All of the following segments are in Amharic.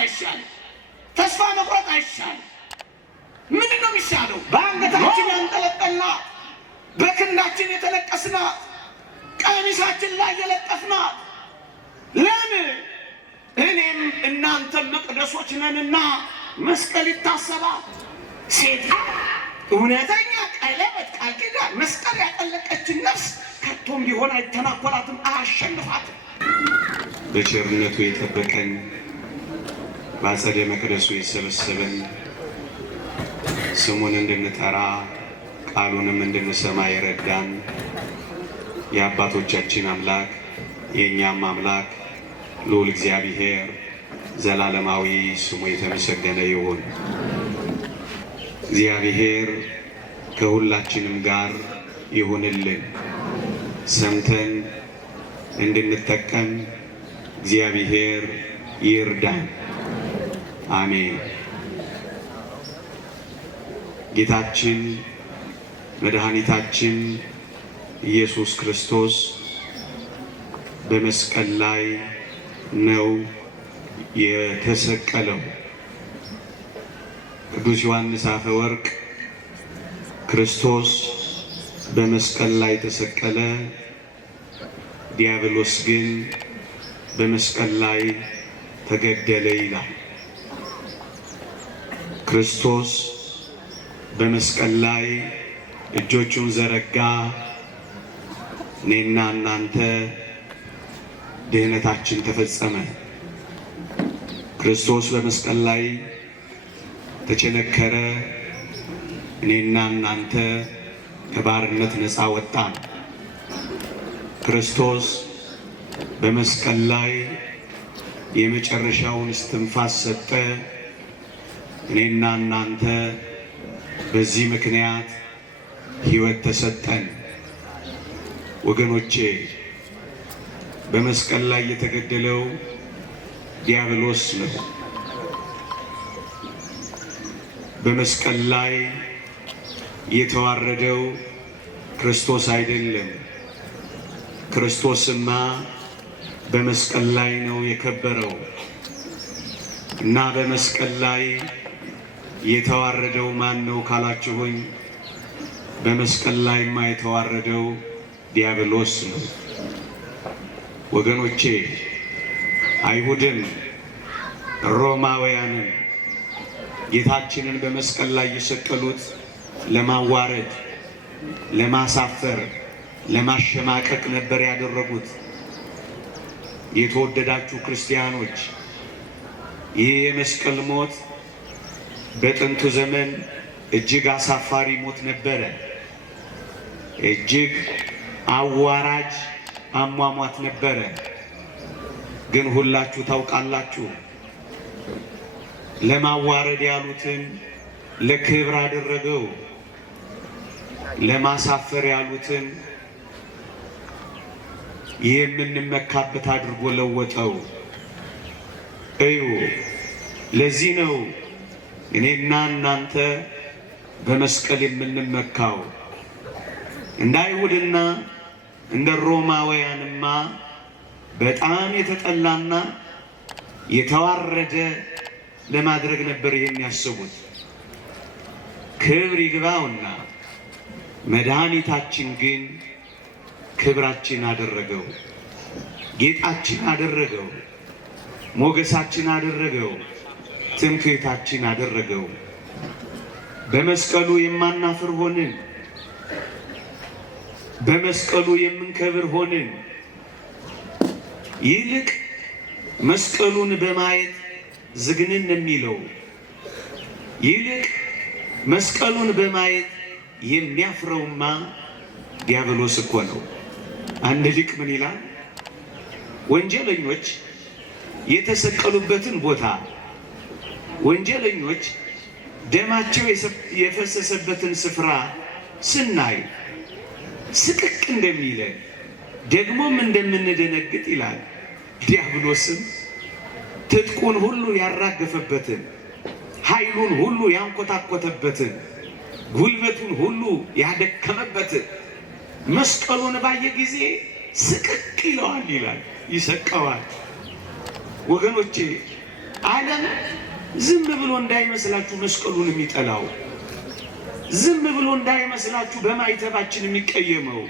አይሻልም? ተስፋ መቁረጥ አይሻልም? ምንድን ነው የሚሻለው? በአንገታችን ያንጠለጠልናት፣ በክንዳችን የተለቀስናት፣ ቀሚሳችን ላይ የለጠፍናት ለምን? እኔም እናንተም መቅደሶች ነንና መስቀል ይታሰባል። ሴጣን እውነተኛ ቀለበት ቃል ኪዳን መስቀል ያጠለቀችን ነፍስ ከቶም ቢሆን አይተናኮላትም፣ አያሸንፋትም። በቸርነቱ የጠበቀን በአጸደ መቅደሱ የሰበሰበን ስሙን እንድንጠራ ቃሉንም እንድንሰማ የረዳን የአባቶቻችን አምላክ የእኛም አምላክ ልዑል እግዚአብሔር ዘላለማዊ ስሙ የተመሰገነ ይሁን። እግዚአብሔር ከሁላችንም ጋር ይሁንልን። ሰምተን እንድንጠቀም እግዚአብሔር ይርዳን። አሜን። ጌታችን መድኃኒታችን ኢየሱስ ክርስቶስ በመስቀል ላይ ነው የተሰቀለው። ቅዱስ ዮሐንስ አፈወርቅ ክርስቶስ በመስቀል ላይ ተሰቀለ፣ ዲያብሎስ ግን በመስቀል ላይ ተገደለ ይላል። ክርስቶስ በመስቀል ላይ እጆቹን ዘረጋ። እኔና እናንተ ድህነታችን ተፈጸመ። ክርስቶስ በመስቀል ላይ ተቸነከረ። እኔና እናንተ ከባርነት ነፃ ወጣን። ክርስቶስ በመስቀል ላይ የመጨረሻውን እስትንፋስ ሰጠ። እኔና እናንተ በዚህ ምክንያት ሕይወት ተሰጠን። ወገኖቼ በመስቀል ላይ የተገደለው ዲያብሎስ ነው። በመስቀል ላይ የተዋረደው ክርስቶስ አይደለም። ክርስቶስማ በመስቀል ላይ ነው የከበረው እና በመስቀል ላይ የተዋረደው ማን ነው ካላችሁኝ፣ በመስቀል ላይማ የተዋረደው ዲያብሎስ ነው። ወገኖቼ አይሁድን ሮማውያንን ጌታችንን በመስቀል ላይ የሰቀሉት ለማዋረድ፣ ለማሳፈር፣ ለማሸማቀቅ ነበር ያደረጉት። የተወደዳችሁ ክርስቲያኖች ይህ የመስቀል ሞት በጥንቱ ዘመን እጅግ አሳፋሪ ሞት ነበረ። እጅግ አዋራጅ አሟሟት ነበረ። ግን ሁላችሁ ታውቃላችሁ፣ ለማዋረድ ያሉትን ለክብር አደረገው፣ ለማሳፈር ያሉትን የምንመካበት አድርጎ ለወጠው። እዩ፣ ለዚህ ነው እኔና እናንተ በመስቀል የምንመካው። እንደ አይሁድና እንደ ሮማውያንማ በጣም የተጠላና የተዋረደ ለማድረግ ነበር ይህን ያስቡት። ክብር ይግባውና መድኃኒታችን ግን ክብራችን አደረገው፣ ጌጣችን አደረገው፣ ሞገሳችን አደረገው፣ ትምክህታችን አደረገው። በመስቀሉ የማናፍር ሆንን፣ በመስቀሉ የምንከብር ሆንን። ይልቅ መስቀሉን በማየት ዝግንን የሚለው ይልቅ መስቀሉን በማየት የሚያፍረውማ ዲያብሎስ እኮ ነው። አንድ ሊቅ ምን ይላል? ወንጀለኞች የተሰቀሉበትን ቦታ፣ ወንጀለኞች ደማቸው የፈሰሰበትን ስፍራ ስናይ ስቅቅ እንደሚለን ደግሞም እንደምንደነግጥ ይላል። ዲያብሎስም ትጥቁን ሁሉ ያራገፈበትን፣ ኃይሉን ሁሉ ያንኮታኮተበትን፣ ጉልበቱን ሁሉ ያደከመበትን መስቀሉን ባየ ጊዜ ስቅቅ ይለዋል ይላል፣ ይሰቀዋል። ወገኖቼ ዓለም ዝም ብሎ እንዳይመስላችሁ መስቀሉን የሚጠላው፣ ዝም ብሎ እንዳይመስላችሁ በማይተባችን የሚቀየመው፣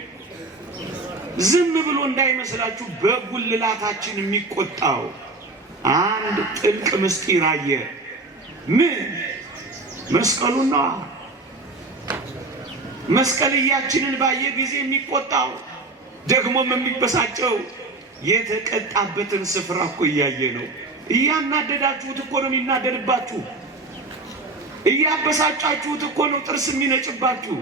ዝም ብሎ እንዳይመስላችሁ በጉልላታችን የሚቆጣው አንድ ጥልቅ ምስጢር አየ። ምን? መስቀሉን ነዋ። መስቀልያችንን ባየ ጊዜ የሚቆጣው ደግሞም የሚበሳጨው የተቀጣበትን ስፍራ እኮ እያየ ነው። እያናደዳችሁት እኮ ነው የሚናደድባችሁ። እያበሳጫችሁት እኮ ነው ጥርስ የሚነጭባችሁ።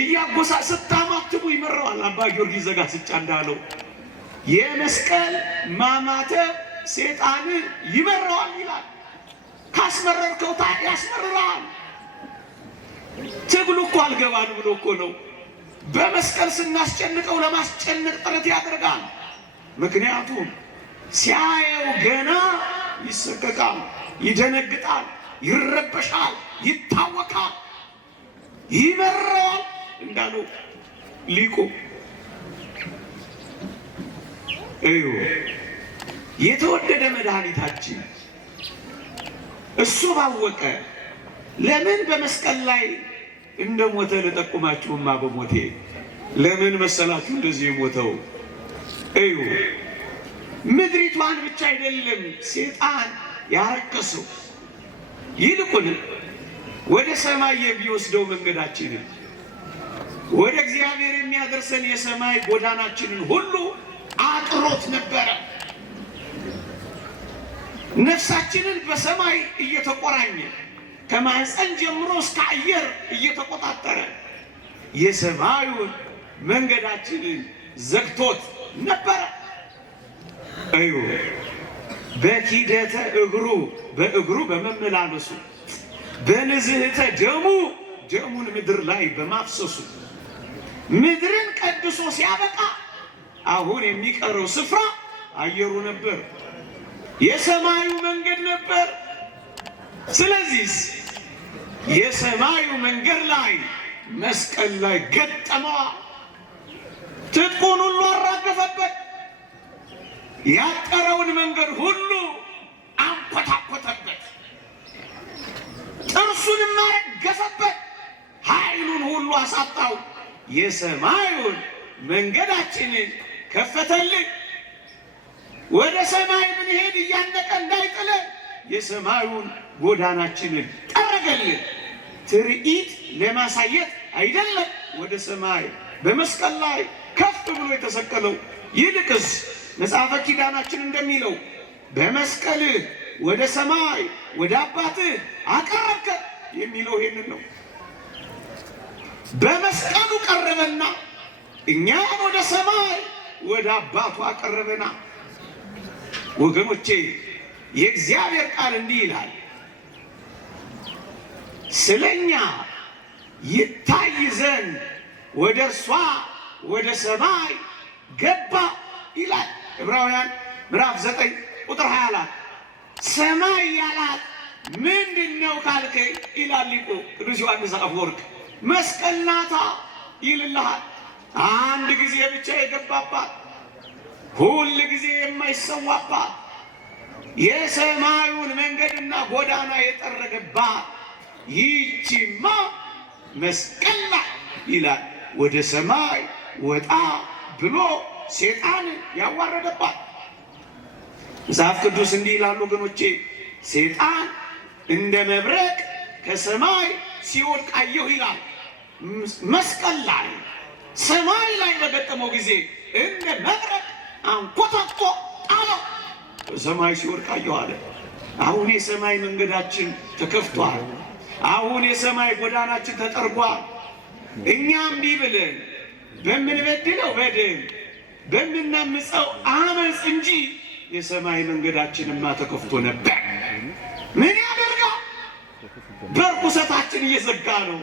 እያጎሳ ስታማትቡ ይመረዋል። አባ ጊዮርጊስ ዘጋስጫ እንዳለው የመስቀል ማማተብ ሴጣንን ይመረዋል ይላል። ካስመረርከው ያስመርራል። ትግሉ እኮ አልገባን ብሎ እኮ ነው። በመስቀል ስናስጨንቀው ለማስጨነቅ ጥረት ያደርጋል። ምክንያቱም ሲያየው ገና ይሰቀቃል፣ ይደነግጣል፣ ይረበሻል፣ ይታወቃል፣ ይመረዋል እንዳለው ሊቁ። እዩ የተወደደ መድኃኒታችን እሱ ባወቀ ለምን በመስቀል ላይ እንደሞተ ለጠቁማችሁማ በሞቴ ለምን መሰላችሁ እንደዚህ የሞተው? እዩ ምድሪቷን ብቻ አይደለም ሴጣን ያረከሰው፣ ይልቁንም ወደ ሰማይ የሚወስደው መንገዳችንን፣ ወደ እግዚአብሔር የሚያደርሰን የሰማይ ጎዳናችንን ሁሉ አጥሮት ነበረ። ነፍሳችንን በሰማይ እየተቆራኘ ከማህፀን ጀምሮ እስከ አየር እየተቆጣጠረ የሰማዩን መንገዳችንን ዘግቶት ነበረ። እዩ በኪደተ እግሩ በእግሩ በመመላለሱ በንዝህተ ደሙ ደሙን ምድር ላይ በማፍሰሱ ምድርን ቀድሶ ሲያበቃ አሁን የሚቀረው ስፍራ አየሩ ነበር፣ የሰማዩ መንገድ ነበር። ስለዚህ የሰማዩ መንገድ ላይ መስቀል ላይ ገጠመዋ። ትጥቁን ሁሉ አራገፈበት። ያጠረውን መንገድ ሁሉ አንኮታኮተበት። ጥርሱንም አረገፈበት። ኃይሉን ሁሉ አሳጣው። የሰማዩን መንገዳችንን ከፈተልን። ወደ ሰማይ ብንሄድ እያነቀ እንዳይጥለን የሰማዩን ጎዳናችንን ጠረገልን። ትርኢት ለማሳየት አይደለም ወደ ሰማይ በመስቀል ላይ ከፍ ብሎ የተሰቀለው። ይልቅስ መጽሐፈ ኪዳናችን እንደሚለው በመስቀልህ ወደ ሰማይ ወደ አባትህ አቀረብከ የሚለው ይሄንን ነው። በመስቀሉ ቀረበና እኛን ወደ ሰማይ ወደ አባቱ አቀረበና። ወገኖቼ የእግዚአብሔር ቃል እንዲህ ይላል፣ ስለኛ ይታይ ዘንድ ወደ እርሷ ወደ ሰማይ ገባ ይላል ዕብራውያን ምዕራፍ 9 ቁጥር 24። ሰማይ ያላት ምንድን ነው ካልከኝ ይላል ሊቁ ቅዱስ ዮሐንስ አፈወርቅ፣ መስቀል ናታ ይልልሃል። አንድ ጊዜ ብቻ የገባባት፣ ሁል ጊዜ የማይሰዋባት፣ የሰማዩን መንገድና ጎዳና የጠረገባት ይህቺማ መስቀል ናት ይላል። ወደ ሰማይ ወጣ ብሎ ሴጣን ያዋረደባት። መጽሐፍ ቅዱስ እንዲህ ይላል ወገኖቼ፣ ሴጣን እንደ መብረቅ ከሰማይ ሲወድቅ አየሁ ይላል። መስቀል ላይ ሰማይ ላይ በገጠመው ጊዜ እንደ መብረቅ አንኮታኮ ጣለው፣ በሰማይ ሲወድቅ አየሁ አለ። አሁን የሰማይ መንገዳችን ተከፍቷል። አሁን የሰማይ ጎዳናችን ተጠርጓል። እኛም እንዲህ ብለን በምንበድለው በደል በምናምፀው አመፅ እንጂ የሰማይ መንገዳችንማ ተከፍቶ ነበር። ምን ያደርጋል? በርኩሰታችን እየዘጋ ነው።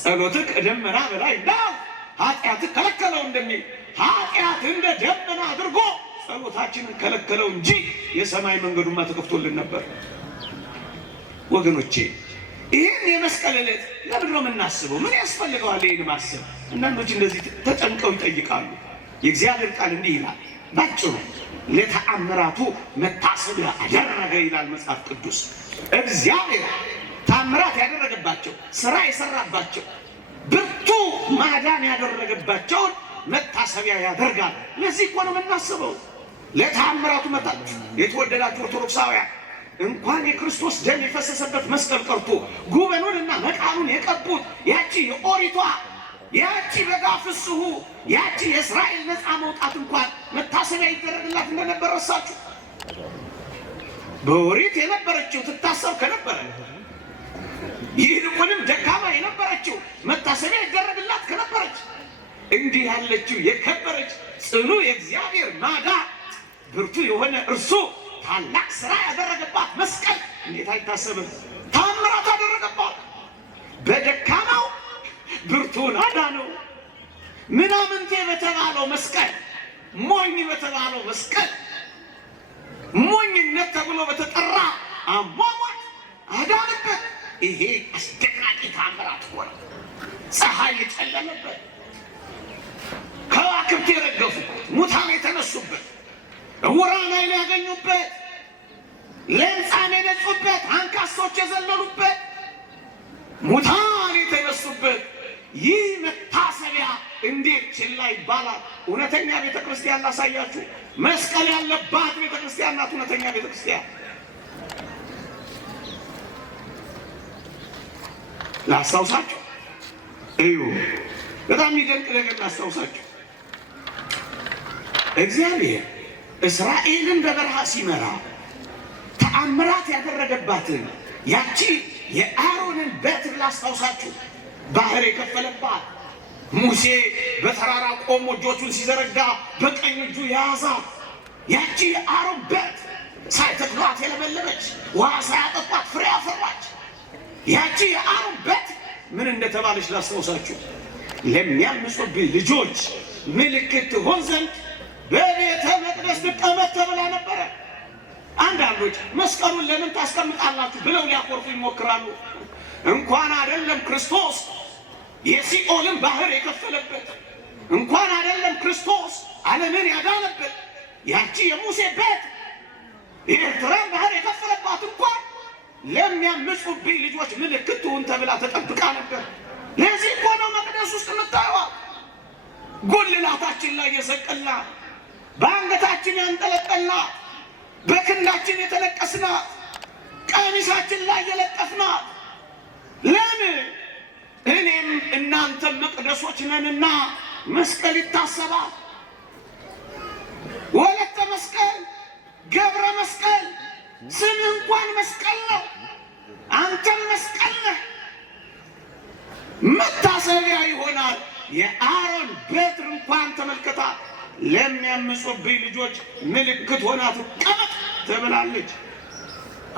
ጸሎትህ ከደመና በላይ ነው፣ ኃጢአትህ ከለከለው እንደሚል ኃጢአት እንደ ደመና አድርጎ ጸሎታችንን ከለከለው እንጂ የሰማይ መንገዱማ ተከፍቶልን ነበር። ወገኖቼ ይህን የመስቀል ዕለት ለምንድን ነው የምናስበው? ምን ያስፈልገዋል ይህን ማሰብ? አንዳንዶች እንደዚህ ተጨንቀው ይጠይቃሉ። የእግዚአብሔር ቃል እንዲህ ይላል ባጭሩ፣ ለተአምራቱ መታሰቢያ አደረገ ይላል መጽሐፍ ቅዱስ። እግዚአብሔር ተአምራት ያደረገባቸው ስራ የሰራባቸው ብርቱ ማዳን ያደረገባቸውን መታሰቢያ ያደርጋል። ለዚህ እኮ ነው የምናስበው ለተአምራቱ የተወደዳችሁ ኦርቶዶክሳውያን እንኳን የክርስቶስ ደም የፈሰሰበት መስቀል ቀርቶ ጉበኑንና መቃኑን የቀቡት ያቺ የኦሪቷ ያቺ በጋ ፍስሑ ያቺ የእስራኤል ነፃ መውጣት እንኳን መታሰቢያ ይደረግላት እንደነበር ረሳችሁ? በኦሪት የነበረችው ትታሰብ ከነበረ ይልቁንም ደካማ የነበረችው መታሰቢያ ይደረግላት ከነበረች እንዲህ ያለችው የከበረች ጽኑ የእግዚአብሔር ማዳን ብርቱ የሆነ እርሱ ታላቅ ስራ ያደረገባት መስቀል እንዴት አይታሰብም? ታምራት አደረገባት። በደካማው ብርቱን አዳነው። ምናምንቴ በተባለው መስቀል፣ ሞኝ በተባለው መስቀል፣ ሞኝነት ተብሎ በተጠራ አሟሟት አዳነበት። ይሄ አስደናቂ ታምራት ሆነ። ፀሐይ የጨለመበት፣ ከዋክብት የረገፉበት፣ ሙታን የተነሱበት፣ ዕውራን ዓይን ያገኙበት፣ ለምጻም የነጹበት፣ አንካሶች የዘለሉበት፣ ሙታን የተነሱበት ይህ መታሰቢያ እንዴት ችላ ይባላል? እውነተኛ ቤተ ክርስቲያን ላሳያችሁ። መስቀል ያለባት ቤተ ክርስቲያን ናት እውነተኛ ቤተ ክርስቲያን። ላስታውሳችሁ፣ እዩ፣ በጣም የሚደንቅ ነገር ላስታውሳችሁ። እግዚአብሔር እስራኤልን በበረሃ ሲመራ ተአምራት ያደረገባትን ያቺ የአሮንን በትር ላስታውሳችሁ። ባህር የከፈለባት፣ ሙሴ በተራራ ቆሞ እጆቹን ሲዘረጋ በቀኝ እጁ የያዛት ያቺ የአሮን በትር ሳይተክሏት የለመለመች፣ ውሃ ሳያጠጧት ፍሬ ያፈራች ያቺ የአሮን በትር ምን እንደተባለች ላስታውሳችሁ። ለሚያምፁብኝ ልጆች ምልክት ትሆን ዘንድ በቤተ መቅደስ ትቀመጥ ተብላ ነበረ። አንዳንዶች መስቀሉን ለምን ታስቀምጣላችሁ ብለው ሊያኮርፉ ይሞክራሉ። እንኳን አይደለም ክርስቶስ የሲኦልን ባህር የከፈለበት፣ እንኳን አይደለም ክርስቶስ ዓለምን ያዳነበት ያቺ የሙሴ ቤት የኤርትራን ባህር የከፈለባት እንኳን ለሚያምፁብኝ ልጆች ምልክት ትሁን ተብላ ተጠብቃ ነበር። ለዚህ እኮ ነው መቅደስ ውስጥ የምታዩት ጉልላታችን ላይ የሰቀልናት፣ በአንገታችን ያንጠለጠልናት፣ በክንዳችን የተለቀስናት፣ ቀሚሳችን ላይ የለጠፍናት። ለምን? እኔም እናንተም መቅደሶች ነንና መስቀል ይታሰባል። ወለተ መስቀል፣ ገብረ መስቀል፣ ስምህ እንኳን መስቀል ነው። አንተም መስቀል ነህ። መታሰቢያ ይሆናል። የአሮን በትር እንኳን ተመልከታ፣ ለሚያምፁብኝ ልጆች ምልክት ሆና ትቀመጥ ተብላለች።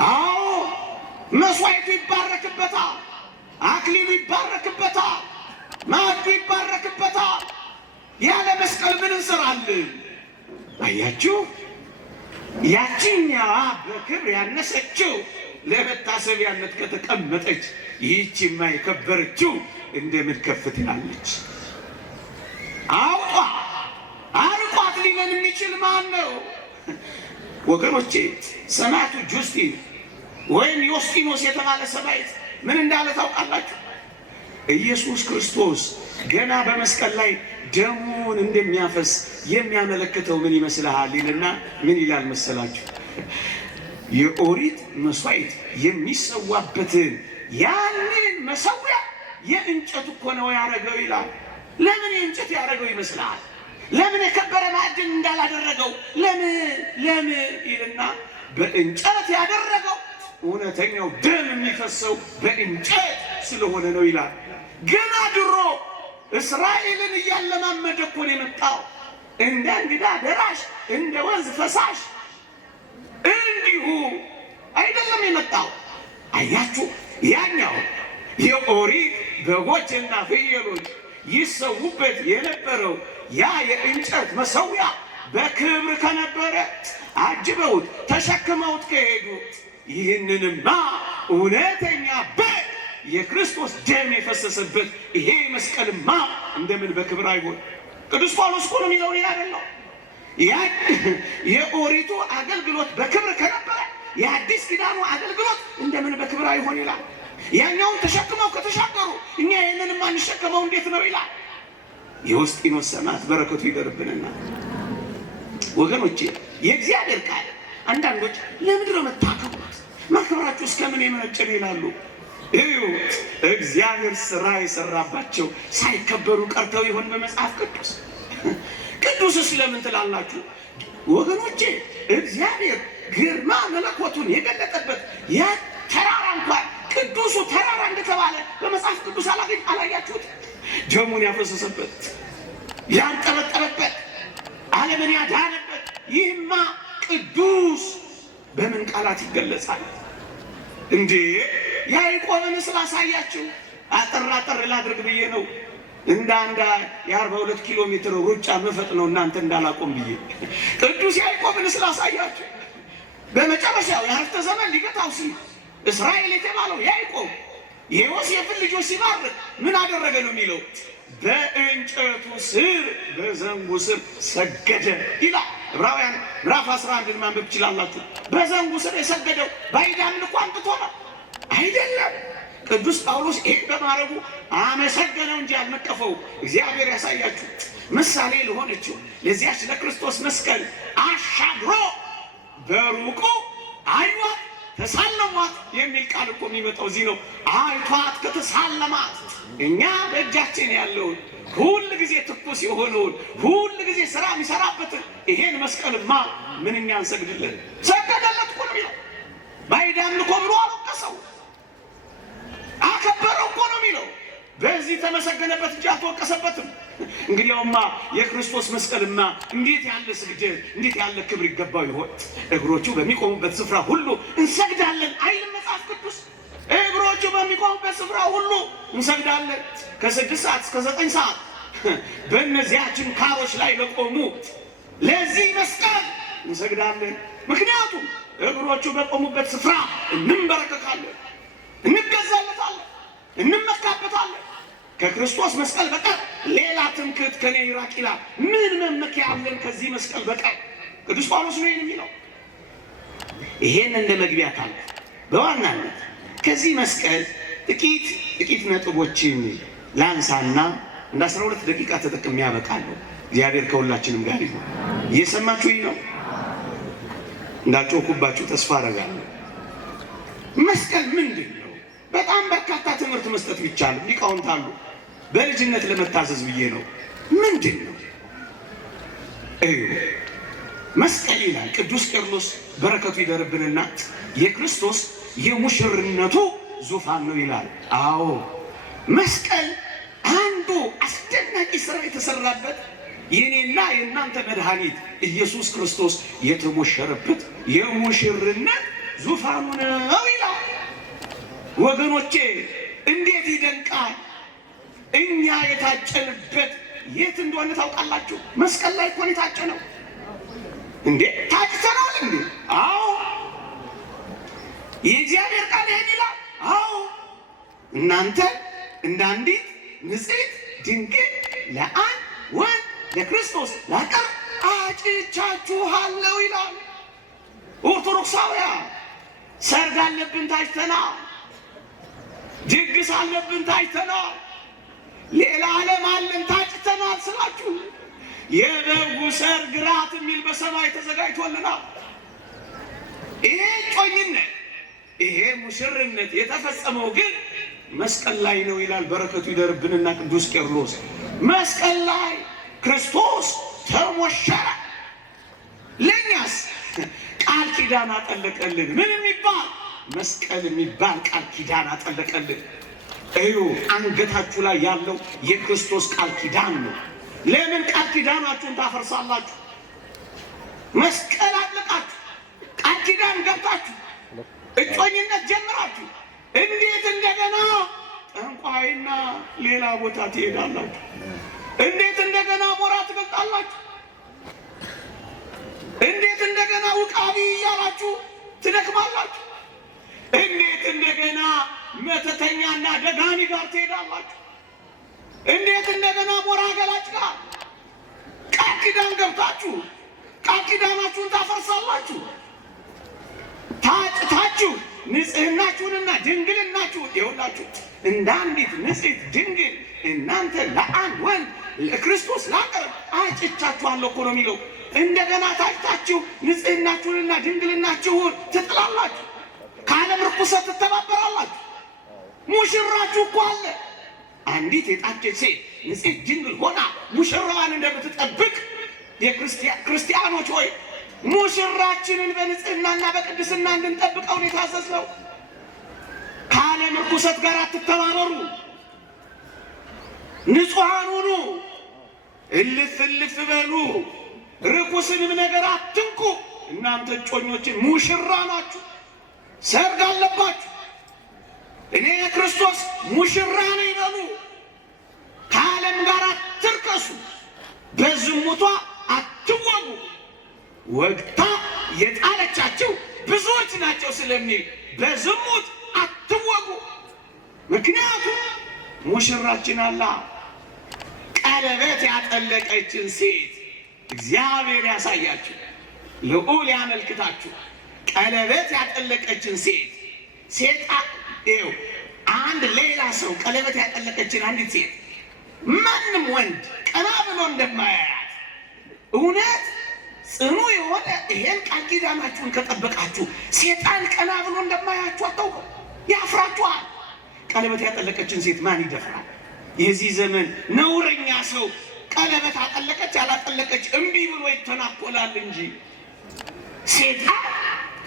አዎ መስዋዕቱ ይባረክበታል፣ አክሊሉ ይባረክበታል፣ ማዕዱ ይባረክበታል። ያለ መስቀል ምን እንሰራለን? አያችሁ፣ ያቺኛዋ በክብር ያነሰችው ለመታሰቢያነት ከተቀመጠች ይህቺማ የከበረችው እንደምን ከፍ ትላለች? አውጧ አርቋት ሊለን የሚችል ማን ነው? ወገኖቼ ሰማዕቱ ጁስቲን ወይም ዮስጢኖስ የተባለ ሰማዕት ምን እንዳለ ታውቃላችሁ? ኢየሱስ ክርስቶስ ገና በመስቀል ላይ ደሙን እንደሚያፈስ የሚያመለክተው ምን ይመስልሃል ይልና ምን ይላል መሰላችሁ? የኦሪት መስዋዕት የሚሰዋበትን ያንን መሰዊያ የእንጨት እኮ ነው ያደረገው ይላል። ለምን የእንጨት ያደረገው ይመስልሃል? ለምን የከበረ ማዕድን እንዳላደረገው? ለምን ይልና በእንጨት ያደረገው እውነተኛው ደም የሚፈሰው በእንጨት ስለሆነ ነው ይላል። ገና ድሮ እስራኤልን እያለማመደ እኮ ነው የመጣው። እንደ እንግዳ ደራሽ፣ እንደ ወንዝ ፈሳሽ እንዲሁ አይደለም የመጣው። አያችሁ፣ ያኛው የኦሪት በጎችና ፍየሎች ይሰዉበት የነበረው ያ የእንጨት መሰዊያ በክብር ከነበረ አጅበውት ተሸክመውት ከሄዱ፣ ይህንንማ እውነተኛ በግ የክርስቶስ ደም የፈሰሰበት ይሄ መስቀልማ እንደምን በክብር አይሆን? ቅዱስ ጳውሎስ እኮ ነው የሚለው አይደለም? የኦሪቱ አገልግሎት በክብር ከነበረ የአዲስ ኪዳኑ አገልግሎት እንደምን በክብር አይሆን ይላል። ያኛውን ተሸክመው ከተሻገሩ እኛ ይህንን ማንሸከመው እንዴት ነው ይላል። የውስጢኖስ ሰማዕት በረከቱ ይደርብንና ወገኖቼ የእግዚአብሔር ቃል አንዳንዶች ለምንድን ነው መታከብሩት? ማክበራችሁ እስከምን የመነጨ ነው ይላሉ። እዩት፣ እግዚአብሔር ስራ የሰራባቸው ሳይከበሩ ቀርተው ይሆን በመጽሐፍ ቅዱስ? ቅዱስስ ለምን ትላላችሁ ወገኖቼ? እግዚአብሔር ግርማ መለኮቱን የገለጠበት ያ ተራራ እንኳን ቅዱሱ ተራራ እንደተባለ በመጽሐፍ ቅዱስ አላያችሁት? ደሙን ያፈሰሰበት ያንጠበጠበበት ዓለምን ያዳነበት ይህማ ቅዱስ በምን ቃላት ይገለጻል እንዴ? ያዕቆብን ስላሳያችሁ አጠር ላድርግ ብዬ ነው። እንደ አንድ የ42 ኪሎ ሜትር ሩጫ መፈጥ ነው እናንተ እንዳላቆም ብዬ ቅዱስ ያዕቆብን ስላሳያችሁ በመጨረሻው የዓረፍተ ዘመን ሊገታው ሲል እስራኤል የተባለው ያዕቆብ የዮሴፍን ልጆች ሲባርክ ምን አደረገ ነው የሚለው? በእንጨቱ ስር በዘንጉ ስር ሰገደ ይላል። ዕብራውያን ምዕራፍ 11 ማንበብ ትችላላችሁ። በዘንጉ ስር የሰገደው ባዕድ አምልኮ አምጥቶ ነው አይደለም። ቅዱስ ጳውሎስ ይህን በማድረጉ አመሰገነው እንጂ አልነቀፈው። እግዚአብሔር ያሳያችሁ ምሳሌ ለሆነችው ለዚያች ለክርስቶስ መስቀል አሻግሮ በሩቁ አይቷት ተሳለሟት የሚል ቃል እኮ የሚመጣው እዚህ ነው። አይቷት ከተሳለማት እኛ በእጃችን ያለውን ሁል ጊዜ ትኩስ የሆነውን ሁል ጊዜ ስራ የሚሰራበትን ይሄን መስቀልማ ምንኛ እንሰግድለን። ሰገደለት እኮ ነው የሚለው። ባዕድ አምልኮ ብሎ አልወቀሰው፣ አከበረው እኮ ነው የሚለው። በዚህ ተመሰገነበት እንጂ አልተወቀሰበትም። እንግዲያውማ የክርስቶስ መስቀልማ እንዴት ያለ ስግደት እንዴት ያለ ክብር ይገባው ይሆን? እግሮቹ በሚቆሙበት ስፍራ ሁሉ እንሰግዳለን አይልም መጽሐፍ ቅዱስ? እግሮቹ በሚቆሙበት ስፍራ ሁሉ እንሰግዳለን። ከ6 ሰዓት እስከ 9 ሰዓት በእነዚያ ችንካሮች ላይ ለቆሙ ለዚህ መስቀል እንሰግዳለን። ምክንያቱም እግሮቹ በቆሙበት ስፍራ እንንበረከካለን፣ እንገዛለታለን፣ እንመካበታለን። ከክርስቶስ መስቀል በቀር ሌላ ትምክህት ከኔ ይራቅ ይላል። ምን መመኪያ አለን ከዚህ መስቀል በቀር? ቅዱስ ጳውሎስ ነው የሚለው። ይሄን እንደ መግቢያ ካለ በዋናነት ከዚህ መስቀል ጥቂት ነጥቦችን ላንሳና እንደ 12 ደቂቃ ተጠቅሜ ያበቃለሁ። እግዚአብሔር ከሁላችንም ጋር ይሁን። እየሰማችሁኝ ነው? እንዳጮኩባችሁ ተስፋ አደርጋለሁ። መስቀል ምንድን ነው? በጣም በርካታ ትምህርት መስጠት ቢቻልም ሊቃውንት አሉ። በልጅነት ለመታዘዝ ብዬ ነው። ምንድን ነው? መስቀል ይላል ቅዱስ ቄርሎስ በረከቱ ይደርብንና የክርስቶስ የሙሽርነቱ ዙፋን ነው ይላል። አዎ መስቀል አንዱ አስደናቂ ስራ የተሰራበት የኔና የእናንተ መድኃኒት ኢየሱስ ክርስቶስ የተሞሸረበት የሙሽርነት ዙፋኑ ነው ይላል። ወገኖቼ እንዴት ይደንቃል! እኛ የታጨንበት የት እንደሆነ ታውቃላችሁ? መስቀል ላይ እኮ ነው የታጨነው። እንዴ ታጭተናል እንዴ? አዎ። የእግዚአብሔር ቃል ይሄን ይላል። አዎ እናንተ እንደ አንዲት ንጽሕት ድንግል ለአንድ ወንድ ለክርስቶስ ላቀርብ አጭቻችኋለሁ ይላል። ኦርቶዶክሳውያን ሰርግ አለብን ታጭተናል። ድግስ አለብን ታጭተናል። ሌላ ዓለም አለን ታጭተናል ስላችሁ የበጉ ሰርግ ራት የሚል በሰማይ ተዘጋጅቶልናል። ይሄ ጮኝነት ይሄ ሙሽርነት የተፈጸመው ግን መስቀል ላይ ነው ይላል። በረከቱ ይደርብንና ቅዱስ ቄርሎስ መስቀል ላይ ክርስቶስ ተሞሸረ። ለእኛስ ቃል ኪዳን አጠለቀልን። ምን የሚባል መስቀል የሚባል ቃል ኪዳን አጠለቀልን። እዩ አንገታችሁ ላይ ያለው የክርስቶስ ቃል ኪዳን ነው። ለምን ቃል ኪዳናችሁን ታፈርሳላችሁ? መስቀል አጥልቃችሁ ቃል ኪዳን ገብታችሁ እጮኝነት ጀምራችሁ እንዴት እንደገና ጠንቋይና ሌላ ቦታ ትሄዳላችሁ? እንዴት እንደገና ሞራ ትገልጣላችሁ? እንዴት እንደገና ውቃቢ እያላችሁ ትደክማላችሁ? እንዴት እንደገና መተተኛና ደጋሚ ጋር ትሄዳላችሁ? እንዴት እንደገና ሞራ ገላጭ ጋር ቃል ኪዳን ገብታችሁ ቃል ኪዳናችሁን ታፈርሳላችሁ። ታጭታችሁ ንጽህናችሁንና ድንግልናችሁን ይኸውላችሁ እንደ አንዲት ንጽሕት ድንግል እናንተ ለአንድ ወንድ ለክርስቶስ ላቀርብ አጭቻችኋለሁ እኮ ነው የሚለው። እንደገና ታጭታችሁ ንጽህናችሁንና ድንግልናችሁን ትጥላላችሁ፣ ከዓለም ርኩሰት ትተባበራላችሁ። ሙሽራችሁ እኮ አለ። አንዲት የጣጨች ሴት ንጽሕት ድንግል ሆና ሙሽራዋን እንደምትጠብቅ የክርስቲያኖች ሆይ ሙሽራችንን በንጽህናና በቅድስና እንድንጠብቀው ነው የታዘዝነው። ከዓለም ርኩሰት ጋር አትተባበሩ፣ ንጹሐን ሁኑ፣ እልፍ እልፍ በሉ፣ ርኩስንም ነገር አትንኩ። እናንተ እጮኞችን ሙሽራ ናችሁ፣ ሰርግ አለባችሁ። እኔ የክርስቶስ ሙሽራ ነኝ በሉ። ከዓለም ጋር አትርከሱ፣ በዝሙቷ አትወጉ። ወግታ የጣለቻቸው ብዙዎች ናቸው ስለሚል በዝሙት አትወጉ። ምክንያቱም ሙሽራችን አላ ቀለበት ያጠለቀችን ሴት እግዚአብሔር ያሳያችሁ፣ ልዑል ያመልክታችሁ። ቀለበት ያጠለቀችን ሴት ይኸው አንድ ሌላ ሰው ቀለበት ያጠለቀችን አንዲት ሴት ማንም ወንድ ቀና ብሎ እንደማያያት እውነት ጽኑ የሆነ ይሄን ቃል ኪዳናችሁን ከጠበቃችሁ ሴጣን ቀና ብሎ እንደማያችሁ አታውቁም፣ ያፍራችኋል። ቀለበት ያጠለቀችን ሴት ማን ይደፍራል? የዚህ ዘመን ነውረኛ ሰው ቀለበት አጠለቀች አላጠለቀች እምቢ ብሎ ይተናኮላል እንጂ ሴጣን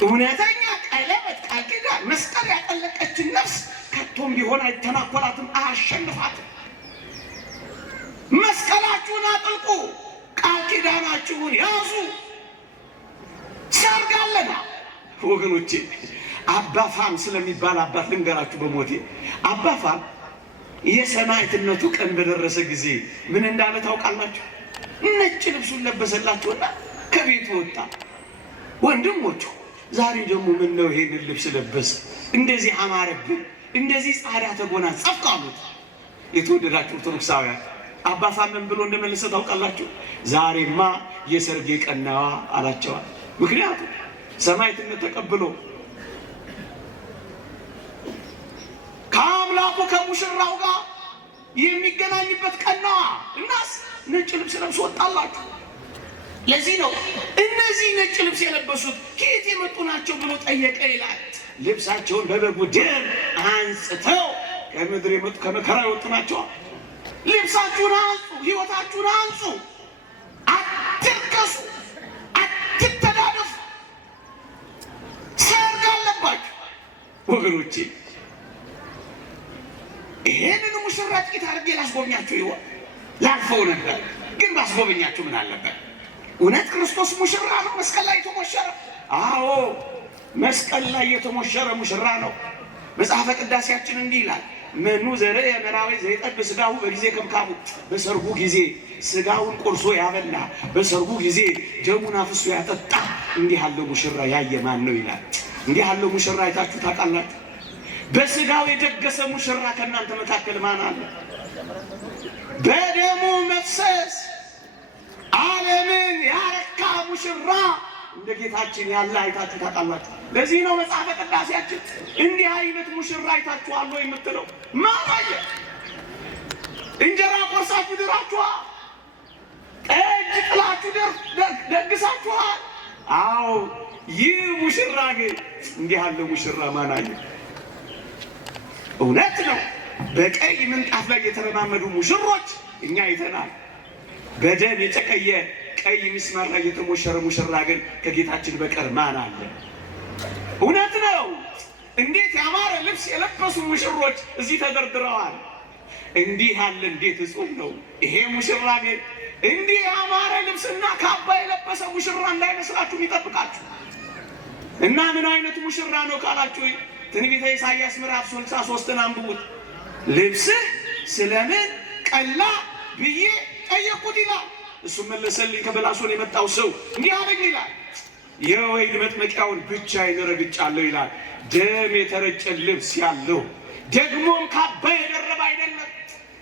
እውነተኛ ቀለበት ቃል ኪዳን መስቀል ያጠለቀችን ነፍስ ከቶም ቢሆን አይተናኮላትም፣ አያሸንፋትም። መስቀላችሁን አጥልቁ፣ ቃል ኪዳናችሁን ያዙ። ሰርግ አለና ወገኖቼ። አባፋም ስለሚባል አባት ልንገራችሁ በሞቴ። አባፋም የሰማዕትነቱ ቀን በደረሰ ጊዜ ምን እንዳለ ታውቃላችሁ? ነጭ ልብሱን ለበሰላችሁና ከቤቱ ወጣ። ወንድሞቹ ዛሬ ደግሞ ምን ነው ይሄንን ልብስ ለበስ፣ እንደዚህ አማረብን፣ እንደዚህ ጻዳ ተጎናጸፍክ አሉት። የተወደዳችሁ ኦርቶዶክሳውያን አባፋም ምን ብሎ እንደመለሰ ታውቃላችሁ? ዛሬማ የሰርጌ ቀናዋ አላቸዋል። ምክንያቱም ሰማዕትነት ተቀብሎ ከአምላኩ ከሙሽራው ጋር የሚገናኝበት ቀናዋ። እናስ ነጭ ልብስ ለብሶ ወጣላችሁ። ለዚህ ነው እነዚህ ነጭ ልብስ የለበሱት ከየት የመጡ ናቸው ብሎ ጠየቀ ይላል። ልብሳቸውን በበጉ ደም አንጽተው ከምድር የመጡ ከመከራ የወጡ ናቸው። ልብሳችሁን አንጹ፣ ሕይወታችሁን አንጹ፣ አትርከሱ፣ አትተዳደፉ። ሰርግ አለባችሁ ወገኖቼ። ይሄንን ሙሽራ ጥቂት አድርጌ ላስጎብኛችሁ ይሆን ላልፈው ነበር፣ ግን ባስጎብኛችሁ ምን አለበት? እውነት ክርስቶስ ሙሽራ ነው፣ መስቀል ላይ የተሞሸረ። አዎ መስቀል ላይ የተሞሸረ ሙሽራ ነው። መጽሐፈ ቅዳሴያችን እንዲህ ይላል፣ መኑ ዘርእ መራዊ ዘይጠብ ስጋሁ በጊዜ ከምካሙ። በሰርጉ ጊዜ ስጋውን ቆርሶ ያበላ፣ በሰርጉ ጊዜ ደሙን አፍሶ ያጠጣ እንዲህ ያለው ሙሽራ ያየ ማን ነው ይላል። እንዲህ ያለው ሙሽራ አይታችሁ ታውቃላችሁ? በስጋው የደገሰ ሙሽራ ከእናንተ መካከል ማን አለ? በደሙ መፍሰስ ዓለምን ያረካ ሙሽራ እንደ ጌታችን ያለ አይታችሁ ታውቃላችሁ? ለዚህ ነው መጽሐፈ ቅዳሴያችን እንዲህ አይነት ሙሽራ አይታችኋል ወይ የምትለው። ማን አየ? እንጀራ ቆርሳችሁ ድራችኋል፣ ጠጅ ጥላችሁ ደግሳችኋል። አዎ ይህ ሙሽራ ግን እንዲህ ያለ ሙሽራ ማን አየ? እውነት ነው። በቀይ ምንጣፍ ላይ የተረማመዱ ሙሽሮች እኛ አይተናል። በደም የጨቀየ ቀይ ሚስማር ላይ የተሞሸረ ሙሽራ ግን ከጌታችን በቀር ማን አለ? እውነት ነው። እንዴት ያማረ ልብስ የለበሱ ሙሽሮች እዚህ ተደርድረዋል። እንዲህ ያለ እንዴት እጹብ ነው ይሄ ሙሽራ። ግን እንዲህ ያማረ ልብስና ካባ የለበሰ ሙሽራ እንዳይመስላችሁ ይጠብቃችሁ። እና ምን አይነት ሙሽራ ነው ካላችሁ ትንቢተ ኢሳይያስ ምዕራፍ 63ን አንብቡት። ልብስህ ስለምን ቀላ ብዬ ጠየቁት ይላል። እሱ መለሰልኝ፣ ከበላሶን የመጣው ሰው እንዲህ አለኝ ይላል፣ የወይን መጥመቂያውን ብቻዬን ረግጫለሁ ይላል። ደም የተረጨ ልብስ ያለው ደግሞም ካባ የደረበ አይደለም።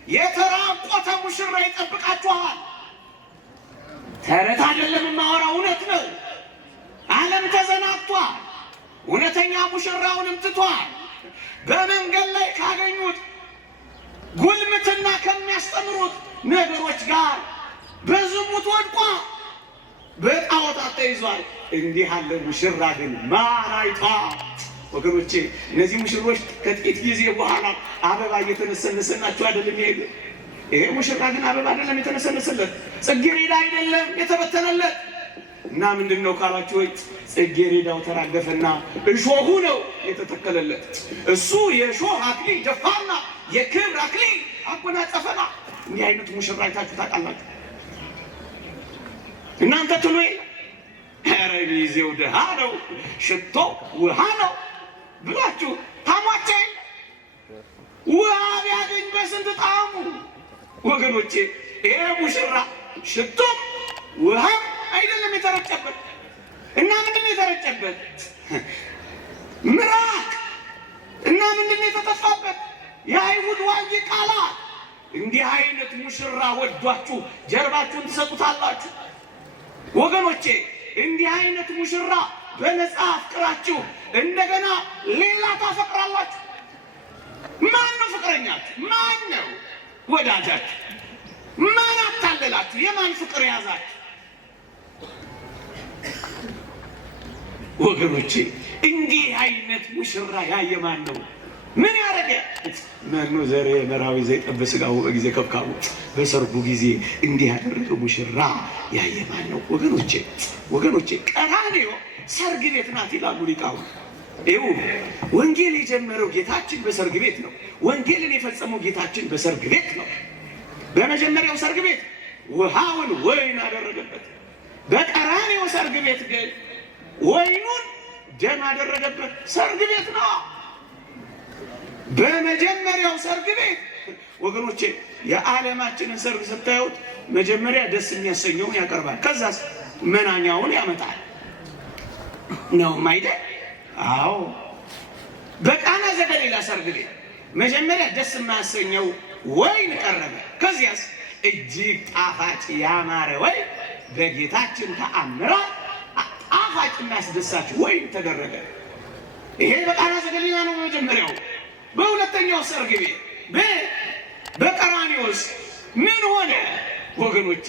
የተራቆተ ሙሽራ ይጠብቃችኋል። ተረት አይደለም የማወራው፣ እውነት ነው። ዓለም ተዘናግቷል። እውነተኛ ሙሽራውንም ትቷል። በመንገድ ላይ ካገኙት ጉልምትና ከሚያስተምሩት ነገሮች ጋር በዝሙት ወድቋ በጣዖታት ተይዟል። እንዲህ ያለ ሙሽራ ግን ማን አይቷል? ወገኖቼ እነዚህ ሙሽሮች ከጥቂት ጊዜ በኋላ አበባ እየተነሰነሰናቸው አይደለም ይሄዱ። ይሄ ሙሽራ ግን አበባ አይደለም የተነሰነሰለት፣ ጽጌረዳ አይደለም የተበተነለት። እና ምንድነው ካላችሁ ወይ ጽጌረዳው ተራገፈና እሾሁ ነው የተተከለለት። እሱ የእሾህ አክሊል ደፋና የክብር አክሊል አጎናጸፈና። እንዲህ አይነት ሙሽራ አይታችሁ ታውቃላችሁ? እናንተ ትሉ ኧረ ሚዜው ድሃ ነው ሽቶ ውሃ ነው ብላችሁ ታሟቸ ውሃ ቢያገኝ በስንት ጣዕሙ። ወገኖቼ ይሄ ሙሽራ ሽቶም ውሃም አይደለም የተረጨበት። እና ምንድነው የተረጨበት? ምራቅ። እና ምንድነው የተጠፋበት? የአይሁድ ዋንጌ ቃላት። እንዲህ አይነት ሙሽራ ወዷችሁ ጀርባችሁን ትሰጡታላችሁ? ወገኖቼ እንዲህ አይነት ሙሽራ በነፃ አፍቅራችሁ እንደገና ሌላ ታፈቅራላችሁ? ማን ነው ፍቅረኛችሁ? ማን ነው ወዳጃችሁ? ማን አታለላችሁ? የማን ፍቅር ያዛችሁ? ወገኖቼ እንዲህ አይነት ሙሽራ ያየ ማን ነው? ምን ያረገ? መኑ ዘሬ መራዊ ዘይጠበስ ሥጋው በጊዜ ከብካቡ። በሰርጉ ጊዜ እንዲህ ያደረገ ሙሽራ ያየ ማን ነው? ወገኖቼ ቀራንዮ ሰርግ ቤት ናት ይላሉ ሊቃውንት። ይኸው ወንጌል የጀመረው ጌታችን በሰርግ ቤት ነው። ወንጌልን የፈጸመው ጌታችን በሰርግ ቤት ነው። በመጀመሪያው ሰርግ ቤት ውሃውን ወይን አደረገበት። በቀራንዮ ሰርግ ቤት ግን ወይኑን ደም አደረገበት። ሰርግ ቤት ነው። በመጀመሪያው ሰርግ ቤት ወገኖቼ የዓለማችንን ሰርግ ስታዩት መጀመሪያ ደስ የሚያሰኘውን ያቀርባል፣ ከዛስ መናኛውን ያመጣል ነው አይደል? አዎ። በቃና ዘገሊላ ሰርግ ቤት መጀመሪያ ደስ የማያሰኘው ወይን ቀረበ፣ ከዚያስ እጅግ ጣፋጭ ያማረ ወይን በጌታችን ተአምራት ጣፋጭና አስደሳች ወይን ተደረገ። ይሄ በቃና ዘገሊላ ነው መጀመሪያው። በሁለተኛው ሰርግ ቤት በቀራንዮስ ምን ሆነ ወገኖቼ?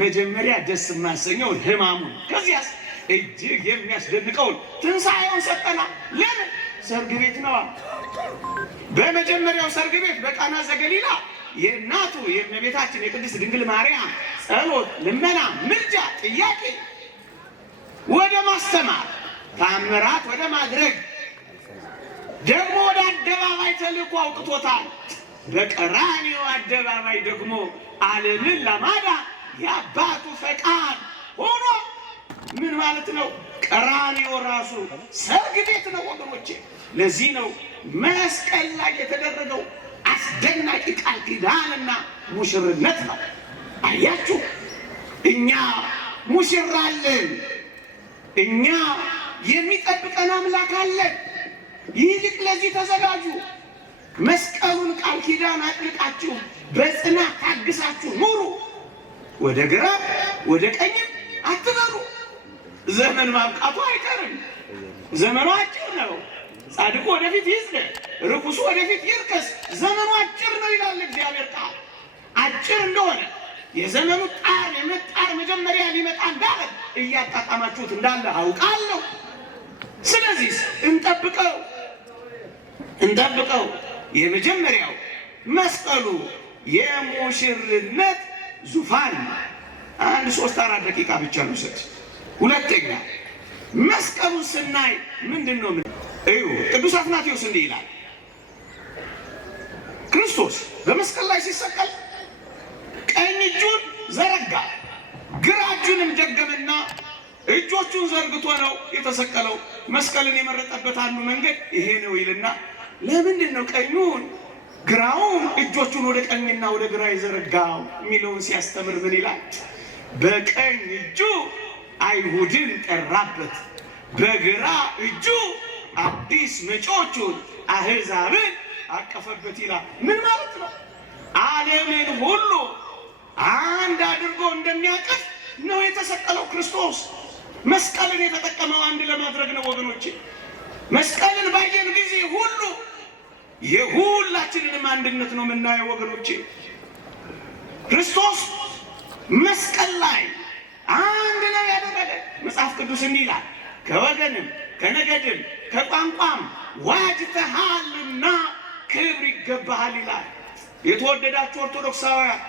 መጀመሪያ ደስ የማያሰኘውን ሕማሙን፣ ከዚያስ እጅግ የሚያስደንቀውን ትንሣኤውን ሰጠና። ለምን? ሰርግ ቤት ነዋ። በመጀመሪያው ሰርግ ቤት በቃና ዘገሊላ የእናቱ የእመቤታችን የቅድስት ድንግል ማርያም ጸሎት፣ ልመና፣ ምልጃ፣ ጥያቄ ወደ ማስተማር ታምራት ወደ ማድረግ ደግሞ ወደ አደባባይ ተልኮ አውጥቶታል። በቀራንዮ አደባባይ ደግሞ ዓለምን ለማዳን የአባቱ ፈቃድ ሆኖ ምን ማለት ነው? ቀራንዮ ራሱ ሰርግ ቤት ነው ወገኖቼ። ለዚህ ነው መስቀል ላይ የተደረገው አስደናቂ ቃል ኪዳንና ሙሽርነት ነው። አያችሁ፣ እኛ ሙሽራ አለን። እኛ የሚጠብቀን አምላክ አለን። ይልቅ ለዚህ ተዘጋጁ። መስቀሉን ቃል ኪዳን አጥልቃችሁ በጽናት ታግሳችሁ ኑሩ። ወደ ግራ ወደ ቀኝም አትበሉ። ዘመን ማብቃቱ አይቀርም። ዘመኑ አጭር ነው። ጻድቁ ወደፊት ይዝለቅ፣ ርኩሱ ወደፊት ይርከስ። ዘመኑ አጭር ነው ይላል እግዚአብሔር ቃል። አጭር እንደሆነ የዘመኑ ጣር የመጣር መጀመሪያ ሊመጣ እንዳለ እያጣጣማችሁት እንዳለ አውቃለሁ። ስለዚህ እንጠብቀው። የመጀመሪያው መስቀሉ የሙሽርነት ዙፋን። 1-3-4 ደቂቃ ብቻ ነው ሰጥ። ሁለተኛ መስቀሉ ስናይ ምንድነው? እዩ ቅዱስ አትናቴዎስ እንዲህ ይላል። ክርስቶስ በመስቀል ላይ ሲሰቀል ቀኝ እጁን ዘረጋ፣ ግራ እጁንም ደገመና እጆቹን ዘርግቶ ነው የተሰቀለው። መስቀልን የመረጠበት አንዱ መንገድ ይሄ ነው ይልና ለምንድን ነው ቀኙን ግራውን እጆቹን ወደ ቀኝና ወደ ግራ የዘረጋው የሚለውን ሲያስተምር ምን ይላል? በቀኝ እጁ አይሁድን ጠራበት፣ በግራ እጁ አዲስ መጪዎቹን አሕዛብን አቀፈበት ይላል። ምን ማለት ነው? ዓለምን ሁሉ አንድ አድርጎ እንደሚያቀፍ ነው የተሰቀለው ክርስቶስ። መስቀልን የተጠቀመው አንድ ለማድረግ ነው ወገኖቼ። መስቀልን ባየን ጊዜ ሁሉ የሁላችንንም አንድነት ነው የምናየው ወገኖቼ። ክርስቶስ መስቀል ላይ አንድ ነው ያደረገ። መጽሐፍ ቅዱስ እንዲህ ይላል፣ ከወገንም ከነገድም ከቋንቋም ዋጅተሃልና ክብር ይገባሃል ይላል። የተወደዳችሁ ኦርቶዶክሳውያን፣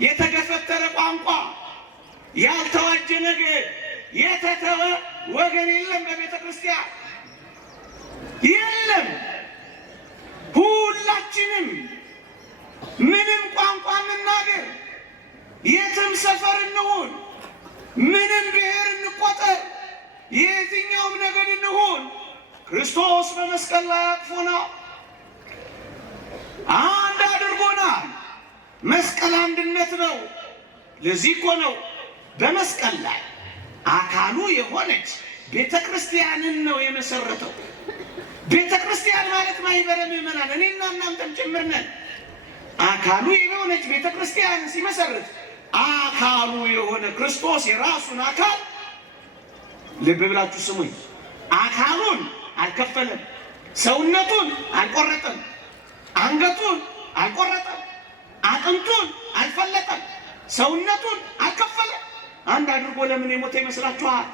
የተገፈተረ ቋንቋ፣ ያልተዋጀ ነገድ፣ የተተወ ወገን የለም በቤተ ክርስቲያን የለም። ሁላችንም ምንም ቋንቋ እንናገር፣ የትም ሰፈር እንሁን፣ ምንም ብሔር እንቆጠር፣ የትኛውም ነገድ እንሁን፣ ክርስቶስ በመስቀል ላይ አቅፎናል፣ አንድ አድርጎናል። መስቀል አንድነት ነው። ለዚህ እኮ ነው በመስቀል ላይ አካሉ የሆነች ቤተ ክርስቲያንን ነው የመሰረተው። ቤተ ክርስቲያን ማለት ማህበረ ምዕመናን እኔና እናንተም ጭምር ነን። አካሉ የሆነች ቤተ ክርስቲያን ሲመሰርት አካሉ የሆነ ክርስቶስ የራሱን አካል ልብ ብላችሁ ስሙኝ፣ አካሉን አልከፈለም፣ ሰውነቱን አልቆረጠም፣ አንገቱን አልቆረጠም፣ አጥንቱን አልፈለጠም፣ ሰውነቱን አልከፈለም። አንድ አድርጎ ለምን የሞተ ይመስላችኋል?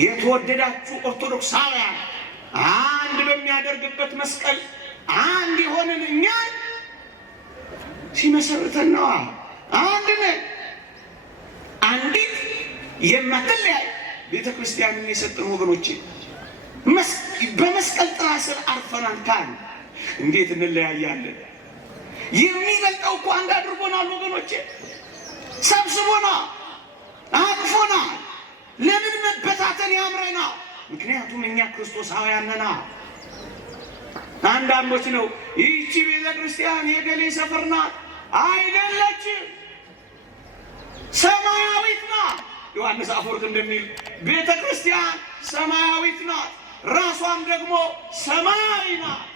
የተወደዳችሁ ኦርቶዶክሳውያን፣ አንድ በሚያደርግበት መስቀል አንድ የሆንን እኛን ሲመሰርተን ነዋ። አንድ ነን። አንዲት የማትለያይ ቤተ ክርስቲያንን የሰጠን ወገኖቼ፣ በመስቀል ጥላ ስር አርፈናል ካሉ እንዴት እንለያያለን? የሚበልጠው እኮ አንድ አድርጎናል ወገኖቼ፣ ሰብስቦናል፣ አቅፎናል። ለምን መበታተን ያምረናል? ምክንያቱም እኛ ክርስቶሳውያን ነና። አንዳንዶች ነው ይህቺ ቤተ ክርስቲያን የገሌ ሰፈር ናት። አይደለችም፣ ሰማያዊት ናት። ዮሐንስ አፈወርቅ እንደሚል ቤተ ክርስቲያን ሰማያዊት ናት፣ ራሷም ደግሞ ሰማያዊ ናት።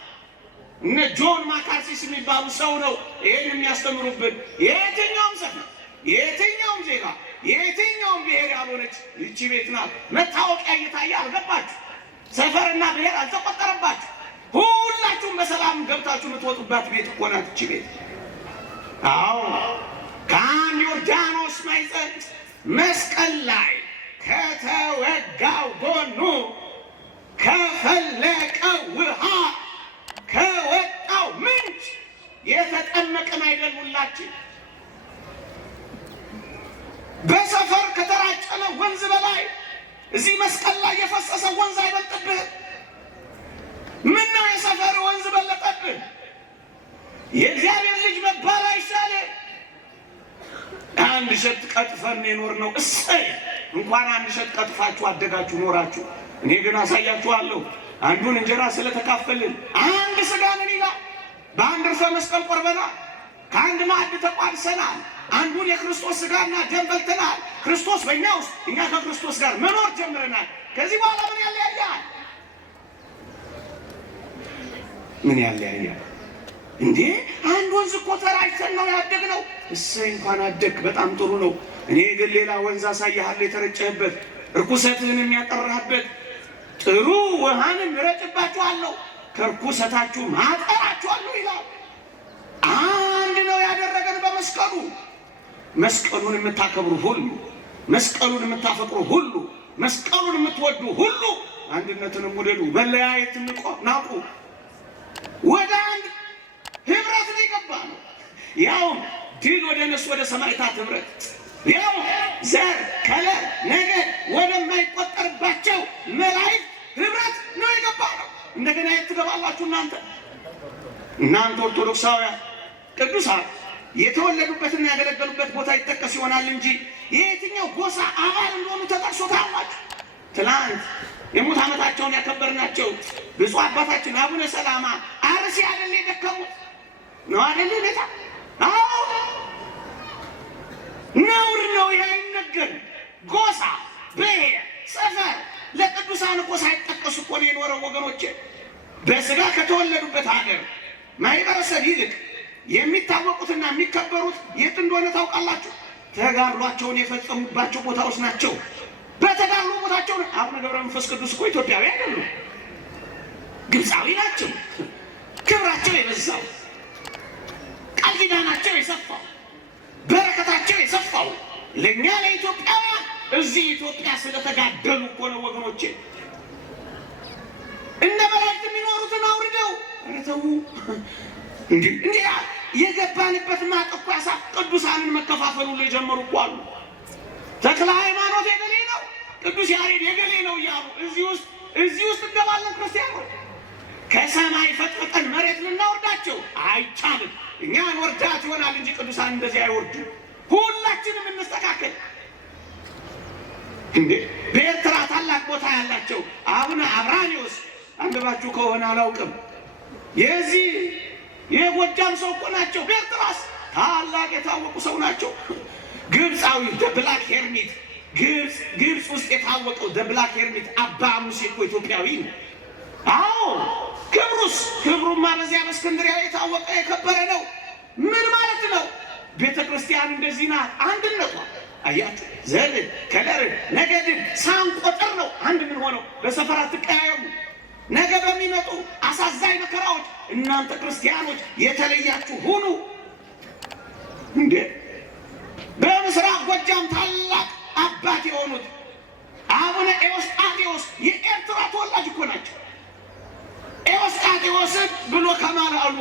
እነ ጆን ማካርሲስ የሚባሉ ሰው ነው ይህን የሚያስተምሩብን። የትኛውም ሰፈር፣ የትኛውም ዜጋ፣ የትኛውም ብሔር ያልሆነች ይቺ ቤት ናት። መታወቂያ እየታየ አልገባችሁ፣ ሰፈርና ብሔር አልተቆጠረባችሁ። ሁላችሁም በሰላም ገብታችሁ የምትወጡባት ቤት እኮ ናት ይቺ ቤት። አዎ ከአንድ ዮርዳኖስ ማይፀን መስቀል ላይ ከተወጋው ጎኑ ከፈለቀው ውሃ ከወጣው ምንጭ የተጠመቅን አይደል ሁላችን? በሰፈር ከተራጨነ ወንዝ በላይ እዚህ መስቀል ላይ የፈሰሰ ወንዝ አይበልጥብህ? ምን ነው የሰፈር ወንዝ በለጠብህ? የእግዚአብሔር ልጅ መባል አይሻልህ? አንድ እሸት ቀጥፈን የኖር ነው። እሰይ እንኳን አንድ እሸት ቀጥፋችሁ አደጋችሁ ኖራችሁ። እኔ ግን አሳያችኋለሁ። አንዱን እንጀራ ስለተካፈልን አንድ ስጋ ነን ይላል። በአንድ ርዕሰ መስቀል ቆርበናል፣ ከአንድ ማዕድ ተቋድሰናል፣ አንዱን የክርስቶስ ስጋና ደም በልተናል። ክርስቶስ በእኛ ውስጥ፣ እኛ ከክርስቶስ ጋር መኖር ጀምረናል። ከዚህ በኋላ ምን ያለያያል? ምን ያለያያል እንዴ? አንድ ወንዝ እኮ ተራጭተን ነው ያደግነው። እሰይ እንኳን አደግ፣ በጣም ጥሩ ነው። እኔ ግን ሌላ ወንዝ አሳያለሁ፣ የተረጨህበት፣ እርኩሰትህን የሚያጠራህበት። ጥሩ ውሃንም እረጭባችኋለሁ፣ ከርኩሰታችሁ ማጠራችኋለሁ ይላል። አንድ ነው ያደረገን በመስቀሉ። መስቀሉን የምታከብሩ ሁሉ፣ መስቀሉን የምታፈቅሩ ሁሉ፣ መስቀሉን የምትወዱ ሁሉ አንድነትንም ውደዱ፣ መለያየትን ናቁ። ወደ አንድ ህብረት ነው የገባ ነው። ያው ድል ወደ ነሱ ወደ ሰማዕታት ህብረት፣ ያው ዘር ከለር ነገድ ወደማይቆጠርባቸው መላእክት ህብረት ነው የገባ ነው። እንደገና የት ትገባላችሁ እናንተ ኦርቶዶክሳውያን? ቅዱሳን የተወለዱበትና ያገለገሉበት ቦታ ይጠቀስ ይሆናል እንጂ የየትኛው ጎሳ አባል እንደሆኑ ተጠቅሶ ታውቃላችሁ? ትናንት የሙት ዓመታቸውን ያከበርናቸው ብፁዕ አባታችን አቡነ ሰላማ አርሲ አይደል የደከሙት ነው አይደል? ኔታ አዎ ነውር ነው። ይሄ አይነገርም። ጎሳ፣ ብሔር፣ ሰፈር ለቅዱሳን እኮ ሳይጠቀሱ እኮ ነው የኖረው ወገኖቼ። በስጋ ከተወለዱበት ሀገር ማህበረሰብ ይልቅ የሚታወቁትና የሚከበሩት የት እንደሆነ ታውቃላችሁ? ተጋድሏቸውን የፈጸሙባቸው ቦታዎች ናቸው። በተጋድሎ ቦታቸው አቡነ ገብረ መንፈስ ቅዱስ እኮ ኢትዮጵያዊ አይደሉም፣ ግብፃዊ ናቸው። ክብራቸው የበዛው፣ ቃል ኪዳናቸው የሰፋው፣ በረከታቸው የሰፋው ለእኛ ለኢትዮጵያውያን እዚህ ኢትዮጵያ ስለተጋደሉ እኮ ነው ወገኖቼ። እንደ መላእክት የሚኖሩትን አውርደው ተው እንዴ የገባንበት ማጥ እኮ ያሳፍ ቅዱሳንን መከፋፈሉ ላይ ጀመሩ እኮ አሉ። ተክለ ሃይማኖት የገሌ ነው፣ ቅዱስ ያሬድ የገሌ ነው እያሉ እዚህ ውስጥ እንገባለን ክርስቲያኖች። ከሰማይ ፈጥፈጠን መሬት ልናወርዳቸው አይቻልም። እኛ እንወርዳት ይሆናል እንጂ ቅዱሳን እንደዚህ አይወርዱ። ሁላችንም እንስተካከል። እንዴ በኤርትራ ታላቅ ቦታ ያላቸው አቡነ አብራኒዎስ አንደባችሁ ከሆነ አላውቅም፣ የዚህ የጎጃም ሰው እኮ ናቸው። በኤርትራስ ታላቅ የታወቁ ሰው ናቸው። ግብፃዊ ደብላክ ሄርሚት፣ ግብፅ ውስጥ የታወቀው ደብላክ ሄርሚት አባ ሙሴ እኮ ኢትዮጵያዊ ነው። አዎ ክብሩማ በዚያ በእስክንድርያ የታወቀ የከበረ ነው። ምን ማለት ነው? ቤተ ክርስቲያን እንደዚህ ናት። አንድነቷ አያችሁ፣ ዘርን ከለርን ነገድን ሳንቆጥር ነው አንድ ምን ሆነው። በሰፈር አትቀያየሙ። ነገ በሚመጡ አሳዛኝ መከራዎች እናንተ ክርስቲያኖች የተለያችሁ ሁኑ። እንዴ በምስራቅ ጎጃም ታላቅ አባት የሆኑት አቡነ ኤዎስጣቴዎስ የኤርትራ ተወላጅ እኮ ናቸው። ኤዎስጣቴዎስን ብሎ ከማል አሉ